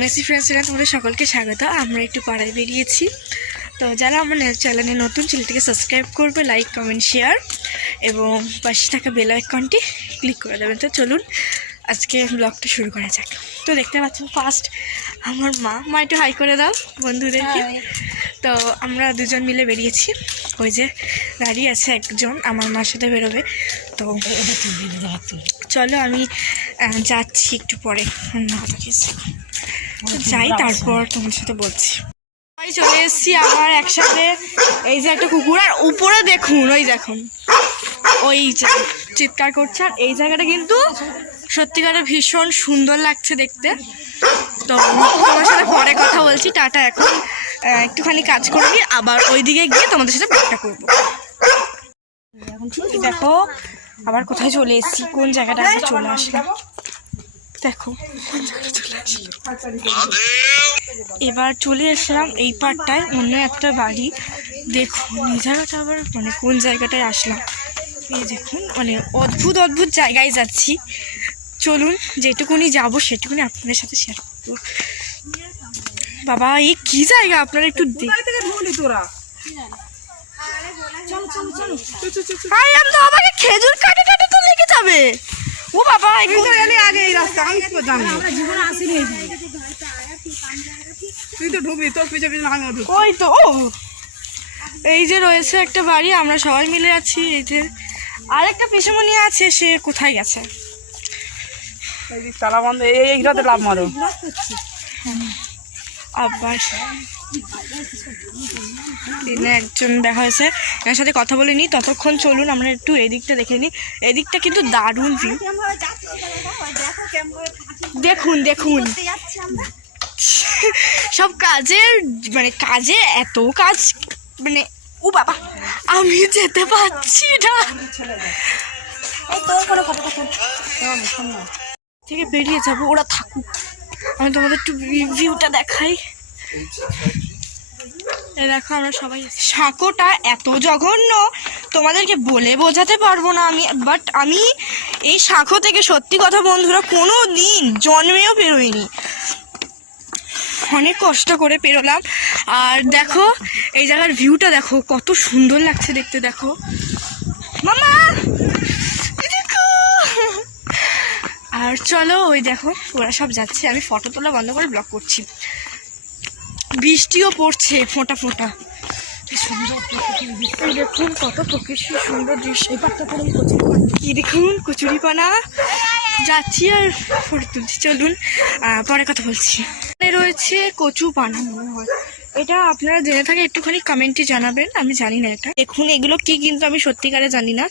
Messi ফ্রেন্ডসরা তোমাদের সকলকে স্বাগত। আমরা একটু পাড়ায় বেরিয়েছি। তো যারা আমার চ্যানেলে নতুন চ্যানেলটিকে সাবস্ক্রাইব করবে লাইক কমেন্ট শেয়ার এবং পাশে থাকা বেল আইকনটি ক্লিক করে দেবেন। তো চলুন আজকে ব্লগটা শুরু করা যাক। তো দেখতে পাচ্ছেন ফার্স্ট আমার মা। মা একটু হাই করে দাও বন্ধুদেরকে। তো আমরা দুজন মিলে বেরিয়েছি। ওই যে দাঁড়িয়ে আছে একজন আমার মার সাথে বেরোবে। তো চলো আমি যাচ্ছি একটু পরে। না যাই তারপর তোমার সাথে বলছি। আমি চলে এসেছি আবার একসাথে। এই যে একটা কুকুর, আর উপরে দেখুন, ওই দেখুন। ওই চিৎকার করছে। আর এই জায়গাটা কিন্তু সত্যিকারে ভীষণ সুন্দর লাগছে দেখতে। তো তোমার সাথে পরে কথা বলছি। টাটা, এখন একটুখানি কাজ করে নিই আবার ওইদিকে গিয়ে তোমাদের সাথে ব্যাগটা করব। দেখো, আবার কোথায় চলে এসেছি, কোন জায়গাটা চলে আসলাম। দেখো এবার চলে এসলাম এই পার্টটায় অন্য একটা বাড়ি। দেখুন এই জায়গাটা আবার মানে কোন জায়গাটায় আসলাম? এই দেখুন মানে অদ্ভুত অদ্ভুত জায়গায় যাচ্ছি। চলুন যেটুকুনি যাব সেটুকুনি আপনাদের সাথে শেয়ার করব। বাবা এই কি জায়গা? আপনারা একটু দেখ আরে আমি তো আমাকে খেজুর কাটে কাটে তো লেগে যাবে। ও বাবা এগুলো এলে এই রাস্তা আমি কি জানি তুই তো ঢুকবি তোর পিছনে পিছনে ঢুকবি ওই তো এই যে রয়েছে একটা বাড়ি আমরা সবাই মিলে আছি এই যে আরেকটা পিসমনি আছে সে কোথায় গেছে? তালা বন্ধ এই এইটাতে লাভ মারো। আবার দিনে একজন দেখা হয়েছে। এর সাথে কথা বলে নিই, ততক্ষণ চলুন আমরা একটু এদিকটা দেখে নিই। এদিকটা কিন্তু দারুণ ভিউ দেখুন দেখুন। সব কাজের মানে কাজে এত কাজ মানে ও বাবা, আমি যেতে পারছি না। থেকে বেরিয়ে যাব, ওরা থাকুক। আমি তোমাদের একটু ভিউটা দেখাই। দেখো আমরা সবাই। সাঁকোটা এত জঘন্য, তোমাদেরকে বলে বোঝাতে পারব না আমি বাট আমি এই শাঁখো থেকে সত্যি কথা বন্ধুরা কোনো দিন জন্মেও বেরোইনি। অনেক কষ্ট করে পেরোলাম। আর দেখো, এই জায়গার ভিউটা দেখো, কত সুন্দর লাগছে দেখতে, দেখো। মামা! আর চলো, ওই দেখো, ওরা সব যাচ্ছে। আমি ফটো তোলা বন্ধ করে ব্লগ করছি। বৃষ্টিও পড়ছে ফোঁটা ফোঁটা। সুন্দর প্রকৃতির দেখুন কত প্রকৃতির সুন্দর দৃশ্য। করে কি দেখুন কচুরিপানা। যাচ্ছি আর ফটো তুলছি চলুন পরে কথা বলছি। এখানে রয়েছে কচু পানা মনে হয়। এটা আপনারা জেনে থাকে একটুখানি কমেন্টে জানাবেন আমি জানি না এটা। দেখুন এগুলো কি কিন্তু আমি সত্যিকারে জানি না।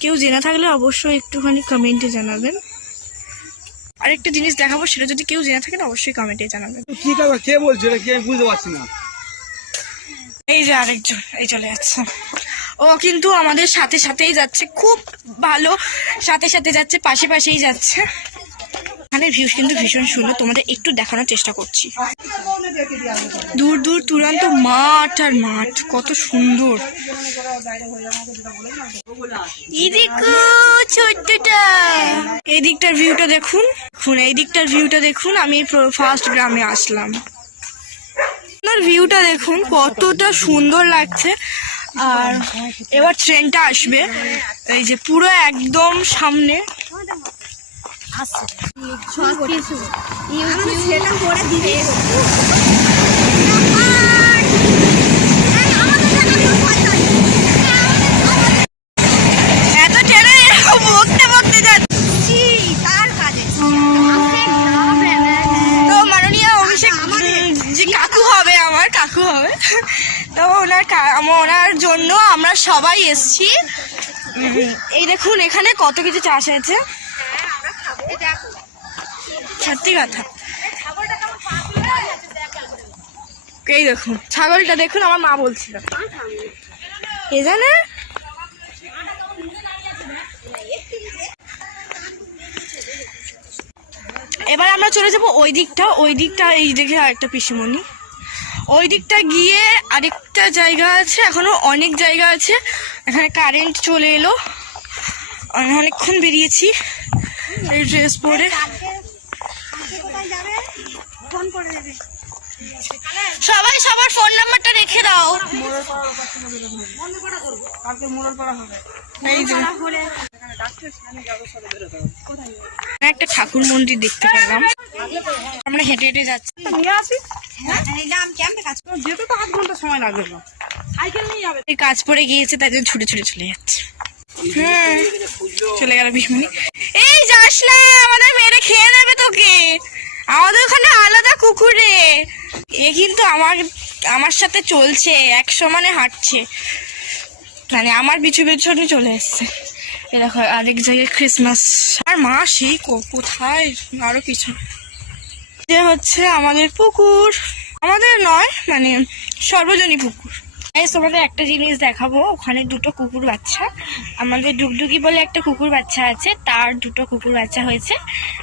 কেউ জেনে থাকলে অবশ্যই একটুখানি কমেন্টে জানাবেন। আরেকটা জিনিস দেখাবো সেটা যদি কেউ জেনে থাকেন অবশ্যই কমেন্টে জানাবেন। কি কথা কে বলছে? এটা কি আমি বুঝতে পারছি না। এই যে আরেকজন এই চলে যাচ্ছে। ও কিন্তু আমাদের সাথে সাথেই যাচ্ছে খুব ভালো। সাথে সাথে যাচ্ছে পাশে পাশেই যাচ্ছে। এখানে ভিউজ কিন্তু ভীষণ সুন্দর। তোমাদের একটু দেখানোর চেষ্টা করছি। দূর দূর তুরান্ত মাঠ আর মাঠ। কত সুন্দর। এই দিকটার ভিউটা দেখুন। দেখুন এই দিকটার ভিউটা দেখুন। আমি ফার্স্ট গ্রামে আসলাম। আপনার ভিউটা দেখুন কতটা সুন্দর লাগছে। আর এবার ট্রেনটা আসবে। এই যে পুরো একদম সামনে। এত ট্রেনে এরকম বকতে বকতে যাচ্ছি। তো মাননীয় অভিষেক উম, যে কাকু হবে আমার কাকু হবে। তো ওনার ওনার জন্য আমরা সবাই এসছি। এই দেখুন এখানে কত কিছু চাষ হয়েছে। সত্যি কথা। এই দেখুন ছাগলটা দেখুন আমার মা বলছিল। এ জানে এবার আমরা চলে যাব ওই দিকটা ওই দিকটা এই দেখে আরেকটা পিসিমণি। ওই দিকটা গিয়ে আরেকটা জায়গা আছে এখনও অনেক জায়গা আছে। এখানে কারেন্ট চলে এলো। অনেকক্ষণ বেরিয়েছি। এই ড্রেস পরে সবাই সবার ফোন নাম্বারটা রেখে দাও। একটা ঠাকুর মন্দির দেখতে পেলাম। আমরা হেঁটে হেঁটে যাচ্ছি। যেতে তো আধ ঘণ্টা সময় লাগবে কাজ পড়ে গিয়েছে, তাই জন্য ছুটে ছুটে চলে যাচ্ছে। হুম চলে গেল বিশ মিনিট এই যাস না আমাদের মেরে খেয়ে নেবে তোকে। আমাদের ওখানে আলাদা কুকুরে এ কিন্তু আমার আমার সাথে চলছে এক সমানে হাঁটছে। মানে আমার পিছু পিছনে চলে এসছে। এ দেখো, আরেক জায়গায় ক্রিসমাস আর মা সেই কোথায়? আরও কিছু যে হচ্ছে আমাদের পুকুর। আমাদের নয় মানে সর্বজনীন পুকুর। তোমাদের একটা জিনিস দেখাবো। ওখানে দুটো কুকুর বাচ্চা। আমাদের ডুগডুগি বলে একটা কুকুর বাচ্চা আছে। তার দুটো কুকুর বাচ্চা হয়েছে।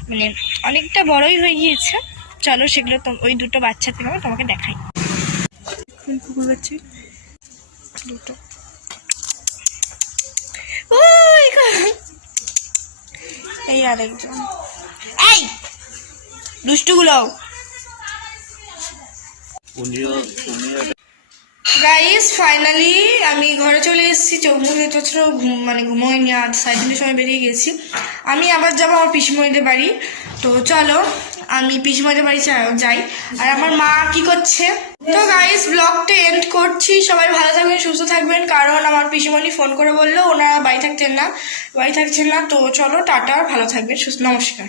মানে অনেকটা বড়ই হয়ে গিয়েছে। চলো সেগুলো তো ওই দুটো বাচ্চা থেকে আমি তোমাকে দেখাই। কুকুর বাচ্চা। দুটো। এই আরেকজন। এই! দুষ্টুগুলো! গাইস ফাইনালি আমি ঘরে চলে এসেছি, চোখ মুখ হচ্ছে মানে ঘুমোয়নি আর সাড়ে তিনটের সময় বেরিয়ে গেছি। আমি আবার যাব আমার পিসমনিদের বাড়ি। তো চলো, আমি পিসমনিদের বাড়ি যাই। আর আমার মা কি করছে? তো গাইস ব্লগটা এন্ড করছি। সবাই ভালো থাকবেন, সুস্থ থাকবেন। কারণ আমার পিসমণি ফোন করে বলল, ওনারা বাড়ি থাকতেন না, বাড়ি থাকছেন না। তো চলো, টাটা, ভালো থাকবেন, সুস্থ নমস্কার।